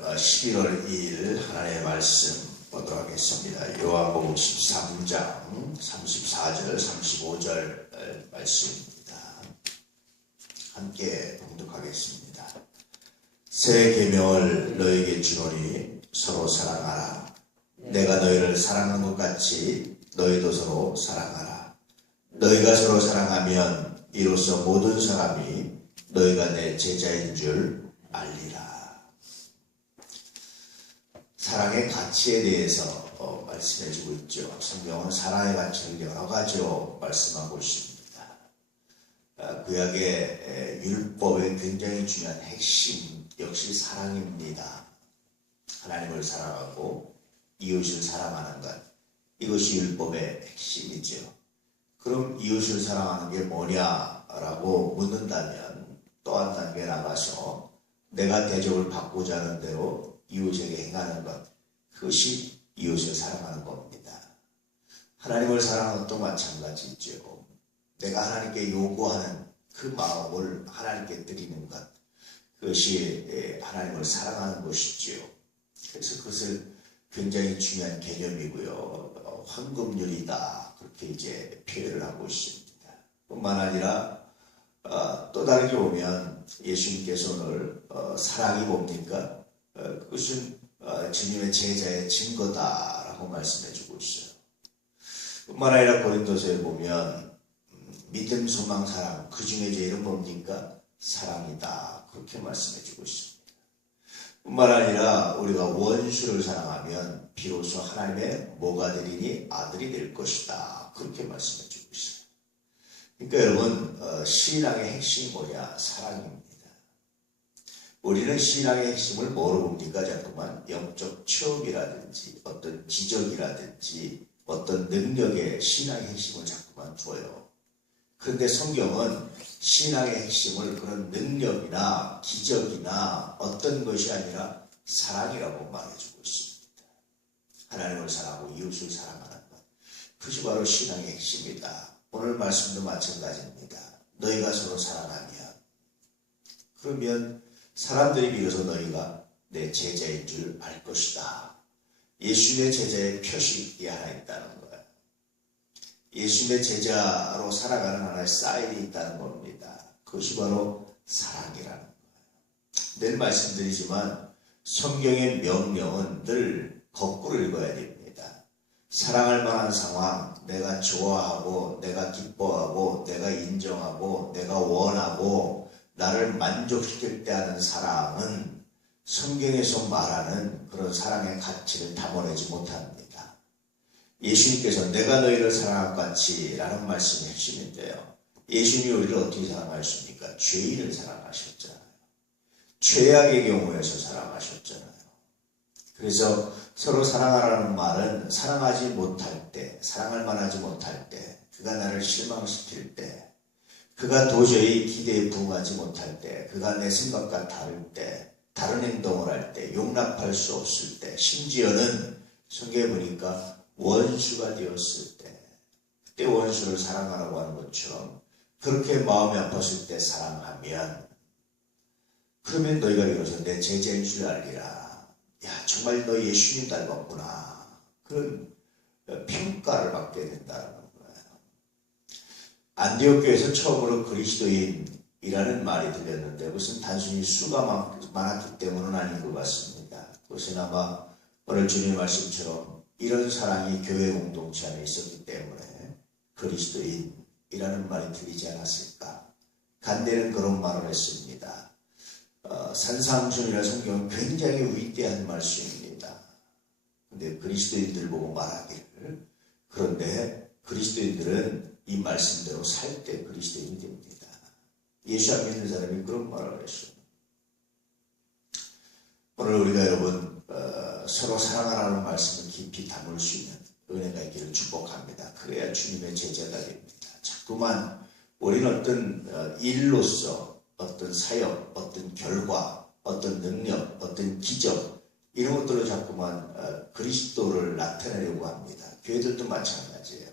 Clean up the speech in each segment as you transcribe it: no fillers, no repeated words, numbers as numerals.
11월 2일 하나님의 말씀 보도록 하겠습니다. 요한복음 13장 34절 35절 말씀입니다. 함께 봉독하겠습니다. 새 계명을 너에게 주노니 서로 사랑하라. 내가 너희를 사랑한 것 같이 너희도 서로 사랑하라. 너희가 서로 사랑하면 이로써 모든 사람이 너희가 내 제자인 줄 알리라. 사랑의 가치에 대해서 말씀해주고 있죠. 성경은 사랑의 가치를 여러 가지로 말씀하고 있습니다. 구약의 율법의 굉장히 중요한 핵심 역시 사랑입니다. 하나님을 사랑하고 이웃을 사랑하는 것, 이것이 율법의 핵심이죠. 그럼 이웃을 사랑하는 게 뭐냐라고 묻는다면 또 한 단계 나가서 내가 대접을 받고자 하는 대로 이웃에게 행하는 것, 그것이 이웃을 사랑하는 겁니다. 하나님을 사랑하는 것도 마찬가지죠. 내가 하나님께 요구하는 그 마음을 하나님께 드리는 것, 그것이 하나님을 사랑하는 것이지요. 그래서 그것을 굉장히 중요한 개념이고요. 황금률이다, 그렇게 이제 표현을 하고 있습니다. 뿐만 아니라 또 다르게 보면 예수님께서 오늘 사랑이 뭡니까? 그것은 주님의 제자의 증거다라고 말씀해주고 있어요. 뿐만 아니라 고린도서에 보면 믿음, 소망, 사랑, 그 중에 제일은 뭡니까? 사랑이다, 그렇게 말씀해주고 있습니다. 뿐만 아니라 우리가 원수를 사랑하면 비로소 하나님의 뭐가 되리니? 아들이 될 것이다, 그렇게 말씀해주고 있어요. 그러니까 여러분, 신앙의 핵심이 뭐냐? 사랑입니다. 우리는 신앙의 핵심을 뭐로 봅니까? 자꾸만 영적 체험이라든지 어떤 기적이라든지 어떤 능력의 신앙의 핵심을 자꾸만 두어요. 그런데 성경은 신앙의 핵심을 그런 능력이나 기적이나 어떤 것이 아니라 사랑이라고 말해주고 있습니다. 하나님을 사랑하고 이웃을 사랑하는 것, 그것이 바로 신앙의 핵심이다. 오늘 말씀도 마찬가지입니다. 너희가 서로 사랑하면, 그러면 사람들이 비로소 너희가 내 제자인 줄 알 것이다. 예수님의 제자의 표식이 하나 있다는 거예요. 예수님의 제자로 살아가는 하나의 사인이 있다는 겁니다. 그것이 바로 사랑이라는 거예요. 늘 말씀드리지만 성경의 명령은 늘 거꾸로 읽어야 됩니다. 사랑할 만한 상황, 내가 좋아하고 내가 기뻐하고 내가 인정하고 내가 원하고 나를 만족시킬 때 하는 사랑은 성경에서 말하는 그런 사랑의 가치를 담아내지 못합니다. 예수님께서 내가 너희를 사랑할 것 같이 라는 말씀이 핵심인데요. 예수님이 우리를 어떻게 사랑하십니까? 죄인을 사랑하셨잖아요. 죄악의 경우에서 사랑하셨잖아요. 그래서 서로 사랑하라는 말은 사랑하지 못할 때, 사랑할 만하지 못할 때, 그가 나를 실망시킬 때, 그가 도저히 기대에 부응하지 못할 때, 그가 내 생각과 다를 때, 다른 행동을 할 때, 용납할 수 없을 때, 심지어는 성경에 보니까 원수가 되었을 때, 그때 원수를 사랑하라고 하는 것처럼 그렇게 마음이 아팠을 때 사랑하면, 그러면 너희가 비로소 내 제자인 줄 알리라. 야, 정말 너 예수님 닮았구나. 그런 평가를 받게 된다는 거예요. 안디옥 교회에서 처음으로 그리스도인이라는 말이 들렸는데 그것은 단순히 수가 많았기 때문은 아닌 것 같습니다. 그것은 아마 오늘 주님의 말씀처럼 이런 사랑이 교회 공동체 안에 있었기 때문에 그리스도인이라는 말이 들리지 않았을까. 간대는 그런 말을 했습니다. 산상순이라 성경은 굉장히 위대한 말씀입니다. 근데 그리스도인들 보고 말하기를, 그런데 그리스도인들은 이 말씀대로 살 때 그리스도인이 됩니다. 예수 안 믿는 사람이 그런 말을 했어요. 오늘 우리가 여러분 서로 사랑하라는 말씀을 깊이 담을 수 있는 은혜가 있기를 축복합니다. 그래야 주님의 제자가 됩니다. 자꾸만 우리는 어떤 일로서 어떤 사역, 어떤 결과, 어떤 능력, 어떤 기적, 이런 것들로 자꾸만 그리스도를 나타내려고 합니다. 교회들도 마찬가지예요.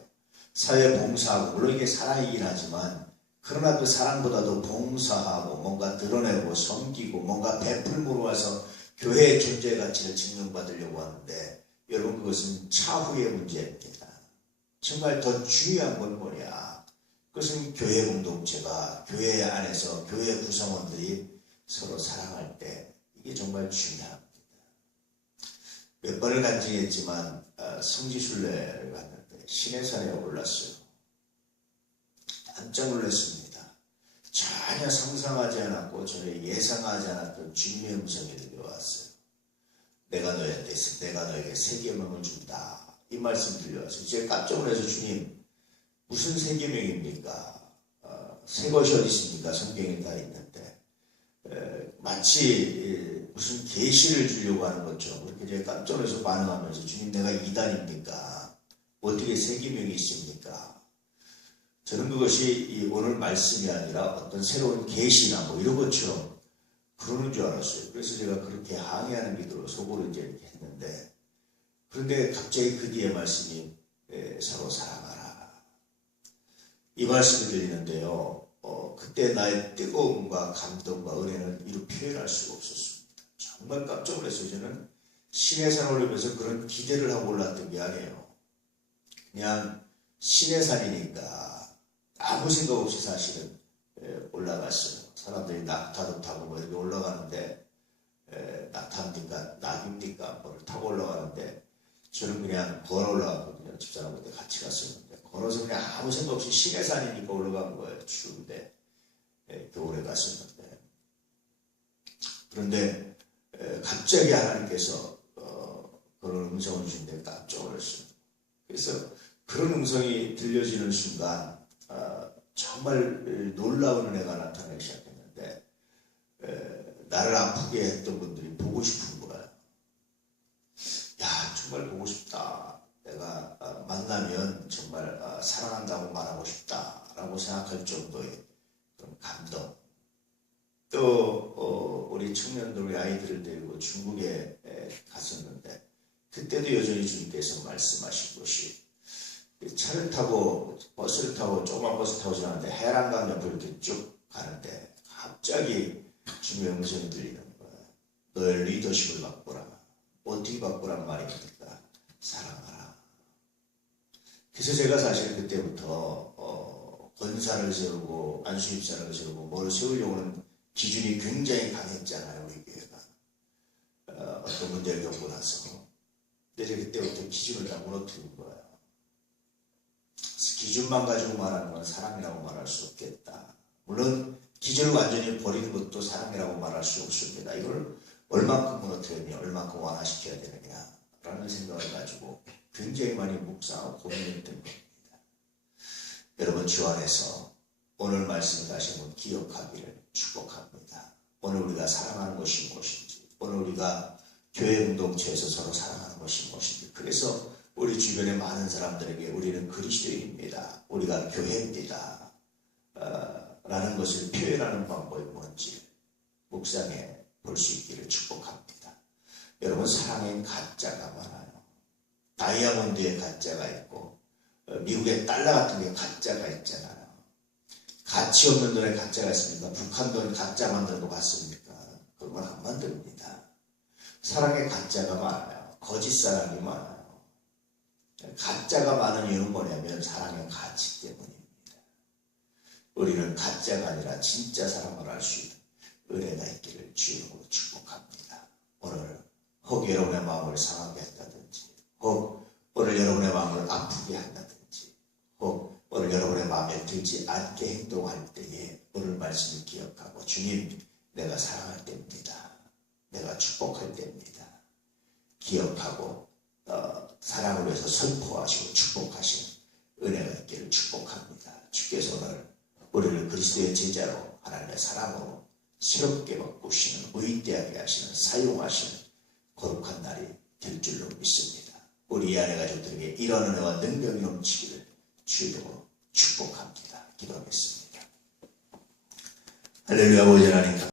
사회 봉사하고, 물론 이게 사랑이긴 하지만, 그러나 그 사랑보다도 봉사하고, 뭔가 드러내고, 섬기고, 뭔가 베풀므로 와서 교회의 존재 가치를 증명받으려고 하는데 여러분 그것은 차후의 문제입니다. 정말 더 중요한 건 뭐냐? 그것은 교회 공동체가 교회 안에서 교회 구성원들이 서로 사랑할 때 이게 정말 중요합니다. 몇 번을 간증했지만 성지순례를 갔는데 시내산에 올랐어요. 깜짝 놀랐습니다. 전혀 상상하지 않았고 전혀 예상하지 않았던 주님의 음성이 들려왔어요. 내가 너에게 새 계명을 준다. 이 말씀 들려왔어요. 제가 깜짝 놀라서 주님 무슨 새 계명입니까? 새 것이 어디 있습니까? 성경에 다 있는데 마치 무슨 계시를 주려고 하는 것처럼 그렇게 제가 깜짝 놀라서 반응하면서 주님 내가 이단입니까? 어떻게 새 계명이 있습니까? 저는 그것이 오늘 말씀이 아니라 어떤 새로운 계시나 뭐 이런 것처럼 그러는 줄 알았어요. 그래서 제가 그렇게 항의하는 기도로 속으로 이제 이렇게 했는데 그런데 갑자기 그 뒤에 말씀이 서로 사랑하라. 이 말씀이 들리는데요. 그때 나의 뜨거움과 감동과 은혜는 이루 표현할 수가 없었습니다. 정말 깜짝 놀랐어요. 저는 시내산 올리면서 그런 기대를 하고 올랐던 게 아니에요. 그냥 시내산이니까 아무 생각 없이 사실은 올라갔어요. 사람들이 낙타도 타고 뭐 이렇게 올라가는데 낙타입니까? 낙입니까? 뭐를 타고 올라가는데 저는 그냥 걸어 올라갔거든요. 집사람한테 같이 갔었는데 걸어서 그냥 아무 생각 없이 시내산이니까 올라간 거예요. 추운데 겨울에 갔었는데 그런데 갑자기 하나님께서 그런 음성을 주신데 깜짝 놀랐어요. 그래서 그런 음성이 들려지는 순간 정말 놀라운 은혜가 나타나기 시작했는데 나를 아프게 했던 분들이 보고 싶은 거예요. 야 정말 보고 싶다. 내가 만나면 정말 사랑한다고 말하고 싶다라고 생각할 정도의 그런 감동. 또 우리 청년들 우리 아이들을 데리고 중국에 갔었는데 그때도 여전히 주님께서 말씀하신 것이 차를 타고 버스를 타고 조그만 버스 타고 지나는데 해란강 옆을 이렇게 쭉 가는데 갑자기 주님의 음성이 들리는 거예요. 너의 리더십을 바꾸라. 어떻게 바꾸란 말입니까? 사랑하라. 그래서 제가 사실 그때부터 권사를 세우고 안수집사를 세우고 뭘 세우려고는 기준이 굉장히 강했잖아요. 우리 교회가 어떤 문제를 겪고 나서 근데 그때부터 기준을 다 무너뜨린 거예요. 기준만 가지고 말하는 건 사랑이라고 말할 수 없겠다. 물론 기준을 완전히 버리는 것도 사랑이라고 말할 수 없습니다. 이걸 얼마큼 무너뜨리냐, 얼마큼 완화시켜야 되느냐라는 생각을 가지고 굉장히 많이 묵상하고 고민했던 겁니다. 여러분 주 안에서 오늘 말씀을 다시 한번 기억하기를 축복합니다. 오늘 우리가 사랑하는 것이 무엇인지, 오늘 우리가 교회 공동체에서 서로 사랑하는 것이 무엇인지, 그래서 우리 주변의 많은 사람들에게 우리는 그리스도인입니다. 우리가 교회입니다. 라는 것을 표현하는 방법이 뭔지 묵상해 볼 수 있기를 축복합니다. 여러분 사랑엔 가짜가 많아요. 다이아몬드에 가짜가 있고 미국의 달러 같은 게 가짜가 있잖아요. 가치 없는 돈에 가짜가 있습니까? 북한 돈 가짜 만드는 거 같습니까? 그런 건 안 만듭니다. 사랑에 가짜가 많아요. 거짓 사랑이 많아요. 가짜가 많은 이유는 뭐냐면 사랑의 가치 때문입니다. 우리는 가짜가 아니라 진짜 사랑을 할 수 있는 은혜가 있기를 주님으로 축복합니다. 오늘 혹 여러분의 마음을 상하게 한다든지, 혹 오늘 여러분의 마음을 아프게 한다든지, 혹 오늘 여러분의 마음에 들지 않게 행동할 때에 오늘 말씀을 기억하고 주님 내가 사랑할 때입니다. 내가 축복할 때입니다. 기억하고 사랑을 위해서 선포하시고 축복하시는 은혜가 있기를 축복합니다. 주께서 오늘 우리를 그리스도의 제자로 하나님의 사랑으로 새롭게 바꾸시는, 의대하게 하시는, 사용하시는 거룩한 날이 될 줄로 믿습니다. 우리 아내 가족들에게 이런 은혜와 능력이 넘치기를 주님으로 축복합니다. 기도하겠습니다. 할렐루야. 아버지 하나님